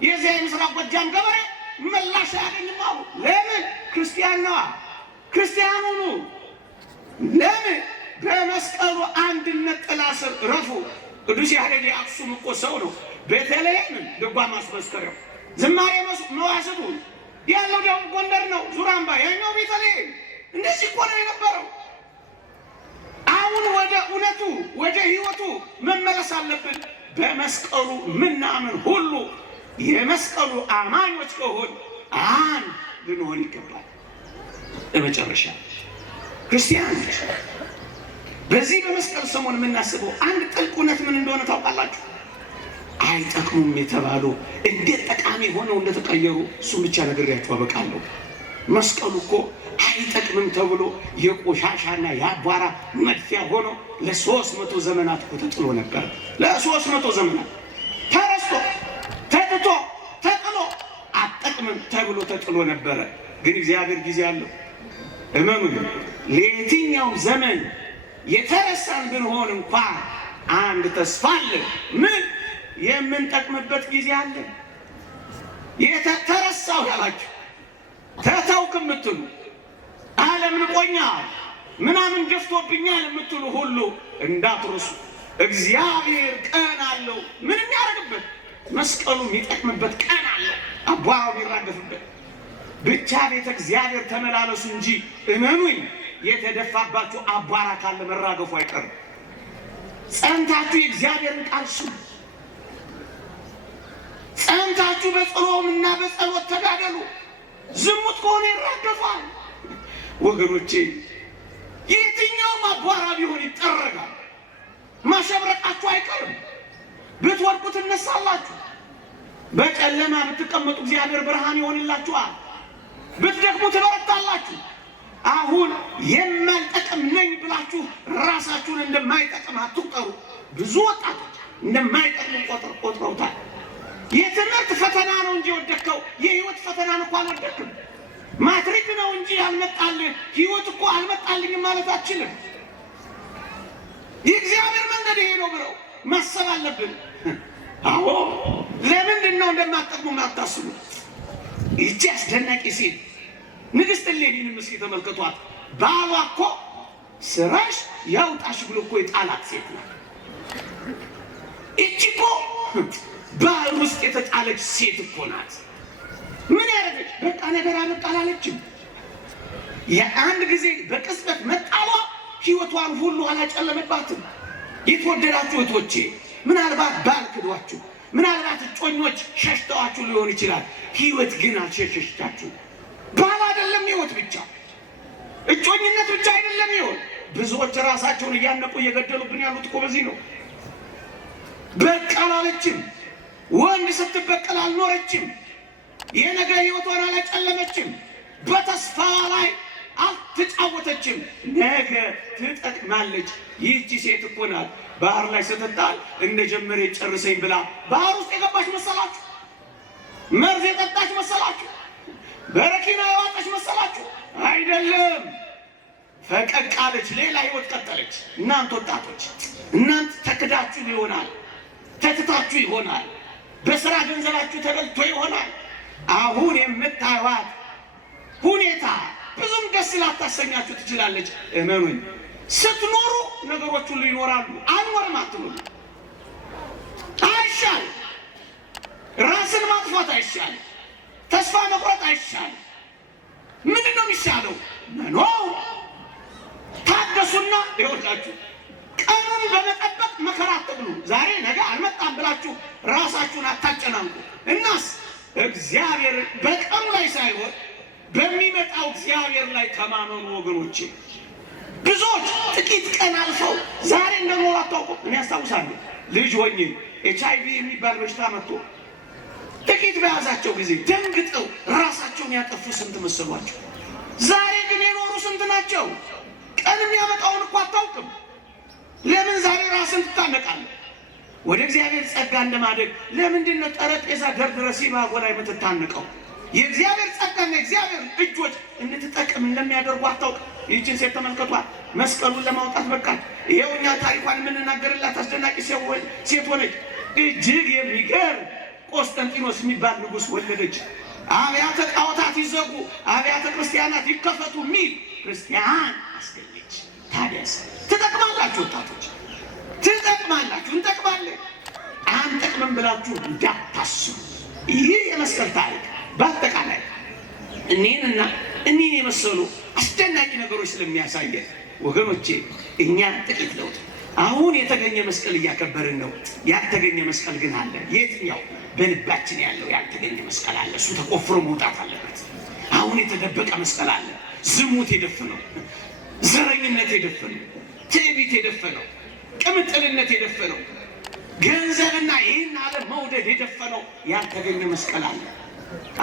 የዚያ የምስራቅ ጎጃም ገበሬ ምላሽ አያገኝም አሉ። ለምን? ክርስቲያን ነዋ። ክርስቲያኑ ነው። ለምን? በመስቀሉ አንድነት ጥላ ስር ረፉ። ቅዱስ ያሬድ የአክሱም እኮ ሰው ነው። ቤተልሔም ድጓ ማስመስከሪያው፣ ዝማሬ መዋሥዕቱ ያለው ደቡብ ጎንደር ነው። ዙራምባ ያኛው ቤተልሔም። እንደዚህ እኮ ነው የነበረው። አሁን ወደ እውነቱ ወደ ሕይወቱ መመለስ አለብን። በመስቀሉ ምናምን ሁሉ የመስቀሉ አማኞች ከሆን አንድ ልንሆን ይገባል። ለመጨረሻ ክርስቲያኖች በዚህ በመስቀል ሰሞን የምናስበው አንድ ጥልቅ እውነት ምን እንደሆነ ታውቃላችሁ? አይጠቅሙም የተባሉ እንዴት ጠቃሚ ሆነው እንደተቀየሩ እሱም ብቻ ነግሬያችሁ አበቃለሁ። መስቀሉ እኮ አይጠቅምም ተብሎ የቆሻሻና የአቧራ መድፊያ ሆኖ ለ300 ዘመናት እኮ ተጥሎ ነበር። ለ300 ዘመናት ተረስቶ ተጥቶ ተጥሎ አጠቅምም ተብሎ ተጥሎ ነበረ። ግን እግዚአብሔር ጊዜ አለው። እመኑ፣ ለየትኛው ዘመን የተረሳን ብንሆን እንኳን አንድ ተስፋ አለ። ምን? የምንጠቅምበት ጊዜ አለ። ተረሳው ያላችሁ ተተውክ የምትሉ ዓለም ንቆኛል ምናምን ገፍቶብኛል የምትሉ ሁሉ እንዳትረሱ። እግዚአብሔር ቀን አለው። ምን የሚያደርግበት? መስቀሉ የሚጠቅምበት ቀን አለ። አቧራው የሚራገፍበት ብቻ ቤተ እግዚአብሔር ተመላለሱ እንጂ እመኑኝ፣ የተደፋባችሁ አቧራ ካለ መራገፉ አይቀርም። ጸንታችሁ የእግዚአብሔርን ቃል ስሙ። ጸንታችሁ በጾምና በጸሎት ተጋደሉ። ዝሙት ከሆነ ይራገፋል ወገኖቼ። የትኛውም አቧራ ቢሆን ይጠረጋል። ማሸብረቃችሁ አይቀርም። ብትወድቁ ትነሳላችሁ። በጨለማ ብትቀመጡ እግዚአብሔር ብርሃን ይሆንላችኋል። ብትደክሙ ትበረታላችሁ። አሁን የማልጠቅም ነኝ ብላችሁ ራሳችሁን እንደማይጠቅም አትቁጠሩ። ብዙ ወጣቶች እንደማይጠቅሙ ቆጥረውታል። የትምህርት ፈተና ነው እንጂ ወደከው፣ የህይወት ፈተናን እኮ አልወደክም። ማትሪክ ነው እንጂ ያልመጣልህ ህይወት እኮ አልመጣልኝም ማለት አችልም። የእግዚአብሔር መንገድ ይሄ ነው ብለው ማሰብ አለብን። አዎ ለምንድን ነው እንደማትጠቅሙ ማታስቡ? ይቺ አስደናቂ ሴት ንግሥት እሌኒን ምስኪ ተመልከቷት። ባሏ እኮ ስራሽ ያውጣሽ ብሎ እኮ የጣላት ሴት ናት። ይቺ እኮ ባህር ውስጥ የተጣለች ሴት እኮ ናት። ምን ያደረገች? በቃ ነገር አበቃ አላለችም። የአንድ ጊዜ በቅጽበት መጣሏ ህይወቷን ሁሉ አላጨለመባትም። የተወደዳችሁ እህቶቼ፣ ምናልባት ባል ክዷችሁ፣ ምናልባት እጮኞች ሸሽተዋችሁ ሊሆን ይችላል። ህይወት ግን አልሸሸቻችሁ። ባል አይደለም ህይወት ብቻ፣ እጮኝነት ብቻ አይደለም ህይወት። ብዙዎች ራሳቸውን እያነቁ እየገደሉብን ያሉት እኮ በዚህ ነው። በቀል አለችም። ወንድ ስትበቀል አልኖረችም። የነገ ህይወቷን አላጨለመችም። በተስፋ ላይ አልተጫወተችም። ነገ ትጠቅማለች። ይህቺ ሴት እኮ ናት ባህር ላይ ስትጣል እንደጀመረ ጨርሰኝ ብላ ባህር ውስጥ የገባች መሰላችሁ? መርዝ የጠጣች መሰላችሁ? በረኪና የዋጠች መሰላችሁ? አይደለም። ፈቀቅ አለች፣ ሌላ ህይወት ቀጠለች። እናንተ ወጣቶች፣ እናንተ ተክዳችሁ ይሆናል፣ ተትታችሁ ይሆናል፣ በስራ ገንዘባችሁ ተበልቶ ይሆናል። አሁን የምታዩት ሁኔታ ብዙም ደስ ላታሰኛችሁ ትችላለች። እመኑኝ፣ ስትኖሩ ነገሮች ሁሉ ይኖራሉ። አልኖርም አትሉም። አይሻል፣ ራስን ማጥፋት አይሻል፣ ተስፋ መቁረጥ አይሻል። ምንድን ነው የሚሻለው? መኖር። ታገሱና ይወጣችሁ። ቀኑን በመጠበቅ መከራ አትብሉ። ዛሬ ነገ አልመጣም ብላችሁ ራሳችሁን አታጨናንቁ። እናስ እግዚአብሔር በቀኑ ላይ ሳይሆን በሚመጣው እግዚአብሔር ላይ ተማመኑ ወገኖቼ። ብዙዎች ጥቂት ቀን አልፈው ዛሬ እንደኖሩ አታውቁም። እኔ አስታውሳለሁ ልጅ ሆኜ HIV የሚባል በሽታ መጥቶ ጥቂት በያዛቸው ጊዜ ደንግጠው ራሳቸውን ያጠፉ ስንት መሰሏቸው? ዛሬ ግን የኖሩ ስንት ናቸው? ቀን የሚያመጣውን እኮ አታውቅም። ለምን ዛሬ ራስን ትታነቃለህ? ወደ እግዚአብሔር ጸጋ እንደማደግ ለምንድን ነው ጠረጴዛ ደርድረህ ሲባጎ ላይ የምትታነቀው? የእግዚአብሔር ጸጋና የእግዚአብሔር እጆች እንድትጠቅም እንደሚያደርጉ አታውቅም? ይህችን ሴት ተመልከቷት። መስቀሉን ለማውጣት በቃች። ይኸው እኛ ታሪኳን የምንናገርላት አስደናቂ ሴት ሆነች። እጅግ የሚገርም ቆስጠንጢኖስ የሚባል ንጉሥ ወለደች። አብያተ ጣዖታት ይዘጉ፣ አብያተ ክርስቲያናት ይከፈቱ የሚል ክርስቲያን አስገኘች። ታዲያስ ትጠቅማላችሁ ወጣቶች፣ ትጠቅማላችሁ። እንጠቅማለን። አንጠቅምም ብላችሁ እንዳታስቡ። ይህ የመስቀል ታሪክ በአጠቃላይ እኔንና እኔን የመሰሉ አስደናቂ ነገሮች ስለሚያሳየን ወገኖቼ፣ እኛ ጥቂት ለውጥ አሁን የተገኘ መስቀል እያከበርን ነው። ያልተገኘ መስቀል ግን አለ። የትኛው? በልባችን ያለው ያልተገኘ መስቀል አለ። እሱ ተቆፍሮ መውጣት አለበት። አሁን የተደበቀ መስቀል አለ። ዝሙት የደፈነው፣ ዘረኝነት የደፈነው፣ ትዕቢት የደፈነው፣ ቅምጥልነት የደፈነው፣ ገንዘብና ይህን ዓለም መውደድ የደፈነው ያልተገኘ መስቀል አለ።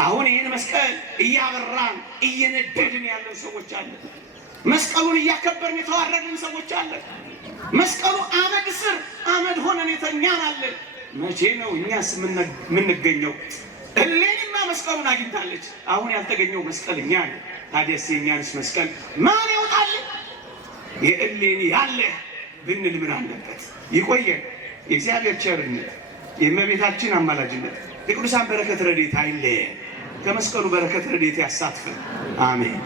አሁን ይህን መስቀል እያበራን እየነደድን ያለን ሰዎች አለ። መስቀሉን እያከበርን የተዋረድን ሰዎች አለ። መስቀሉ አመድ ስር አመድ ሆነን የተኛን አለን። መቼ ነው እኛስ የምንገኘው? እሌኒማ መስቀሉን አግኝታለች። አሁን ያልተገኘው መስቀል እኛ ነው። ታዲያስ የእኛንስ መስቀል ማን ያውጣልን? የእሌኒ ያለ ብንል ምን አለበት? ይቆየን። የእግዚአብሔር ቸርነት፣ የእመቤታችን አማላጅነት፣ የቅዱሳን በረከት ረድኤት አይለየን። ከመስቀሉ በረከት ረድኤት ያሳትፈን። አሜን።